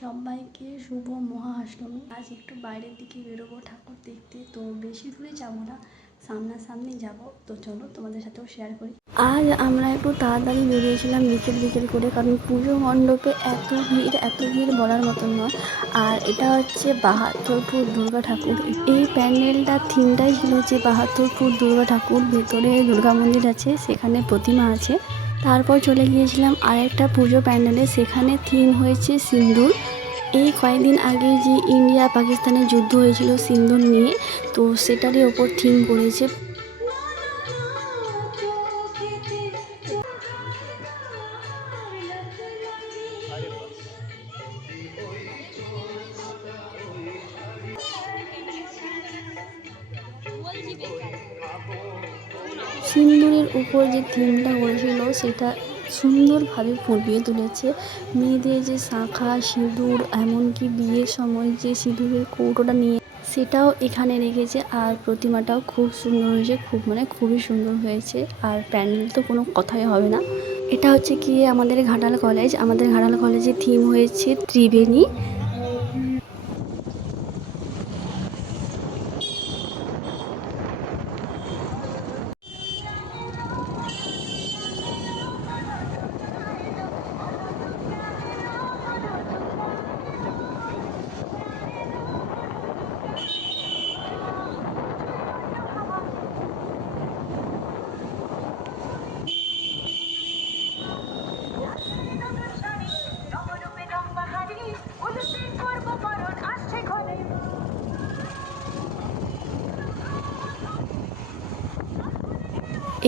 সবাইকে শুভ মহা মহাষ্টমী। আজ একটু বাইরের দিকে বেরোবো, ঠাকুর দেখতে। তো বেশি দূরে যাব না, সামনাসামনি যাব। তো চলো তোমাদের সাথেও শেয়ার করি। আজ আমরা একটু তাড়াতাড়ি বেরিয়েছিলাম বিকেল বিকেল করে, কারণ পুজো মণ্ডপে এত ভিড় এত ভিড় বলার মতন নয়। আর এটা হচ্ছে বাহাত্তরপুর দুর্গা ঠাকুর। এই প্যান্ডেলটার থিমটাই ছিল যে বাহাত্তরপুর দুর্গা ঠাকুর, ভেতরে দুর্গা মন্দির আছে, সেখানে প্রতিমা আছে। তারপর চলে গিয়েছিলাম আরেকটা পুজো প্যান্ডেলে, সেখানে থিম হয়েছে সিন্দুর। এই কয়েকদিন আগে যে ইন্ডিয়া পাকিস্তানের যুদ্ধ হয়েছিল সিন্দুর নিয়ে, তো সেটারই ওপর থিম করেছে সিন্দুরের উপর যে থিমটা করেছিল সেটা সুন্দরভাবে ফুটিয়ে তুলেছে। মেয়েদের যে শাঁখা, সিঁদুর, এমনকি বিয়ের সময় যে সিঁদুরের কৌটোটা নিয়ে, সেটাও এখানে রেখেছে। আর প্রতিমাটাও খুব সুন্দর হয়েছে, খুব মানে খুবই সুন্দর হয়েছে। আর প্যান্ডেল তো কোনো কথাই হবে না। এটা হচ্ছে কি, আমাদের ঘাটাল কলেজ। আমাদের ঘাটাল কলেজে থিম হয়েছে ত্রিবেণী।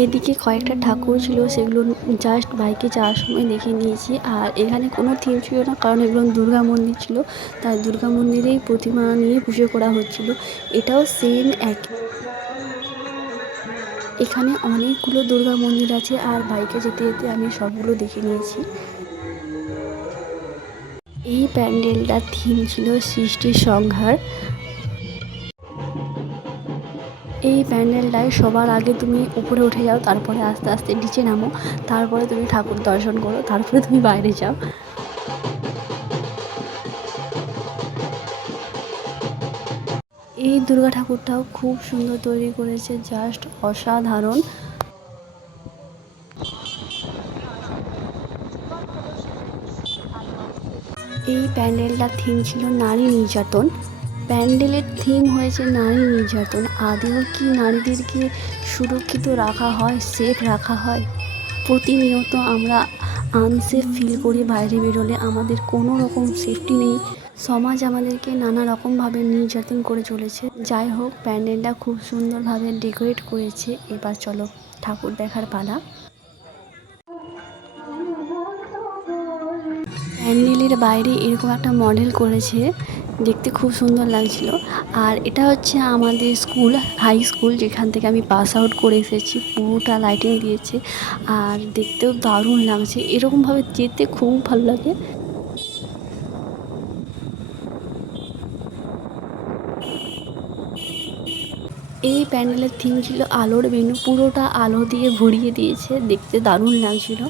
এদিকে কয়েকটা ঠাকুর ছিল, সেগুলো জাস্ট বাইকে যাওয়ার সময় দেখে নিয়েছি। আর এখানে কোনো থিম ছিল না, কারণ এগুলো দুর্গা মন্দির ছিল, তাই দুর্গা মন্দিরেই প্রতিমা নিয়ে পুজো করা হচ্ছিল। এটাও সেম এক এখানে অনেকগুলো দুর্গা মন্দির আছে, আর বাইকে যেতে যেতে আমি সবগুলো দেখে নিয়েছি। এই প্যান্ডেলটার থিম ছিল সৃষ্টির সংহার। এই প্যান্ডেলটায় সবার আগে তুমি উপরে উঠে যাও, তারপরে আস্তে আস্তে নিচে নামো, তারপরে তুমি ঠাকুর দর্শন করো, তারপরে তুমি বাইরে যাও। এই দুর্গা ঠাকুরটাও খুব সুন্দর তৈরি করেছে, জাস্ট অসাধারণ। এই প্যান্ডেলটার থিম ছিল নারী নির্যাতন। প্যান্ডেলের থিম হয়েছে নারী নির্যাতন। আদেও কি নারীদেরকে সুরক্ষিত রাখা হয় সেফ রাখা হয়? প্রতিনিয়ত আমরা আনসেফ ফিল করি বাইরে বেরোলে। আমাদের কোনো রকম সেফটি নেই। সমাজ আমাদেরকে নানা রকমভাবে নির্যাতন করে চলেছে। যাই হোক, প্যান্ডেলটা খুব সুন্দরভাবে ডেকোরেট করেছে। এবার চলো ঠাকুর দেখার পালা। প্যান্ডেলের বাইরে এরকম একটা মডেল করেছে। দেখতে খুব সুন্দর লাগছিল। আর এটা হচ্ছে আমাদের স্কুল, হাই স্কুল, যেখান থেকে আমি পাস আউট করে এসেছি। পুরোটা লাইটিং দিয়েছে। আর দেখতেও দারুণ লাগছে। এরকমভাবে যেতে খুব ভালো লাগে। এই প্যান্ডেলের থিম ছিল আলোর মেনু পুরোটা আলো দিয়ে ভরিয়ে দিয়েছে। দেখতে দারুণ লাগছিল।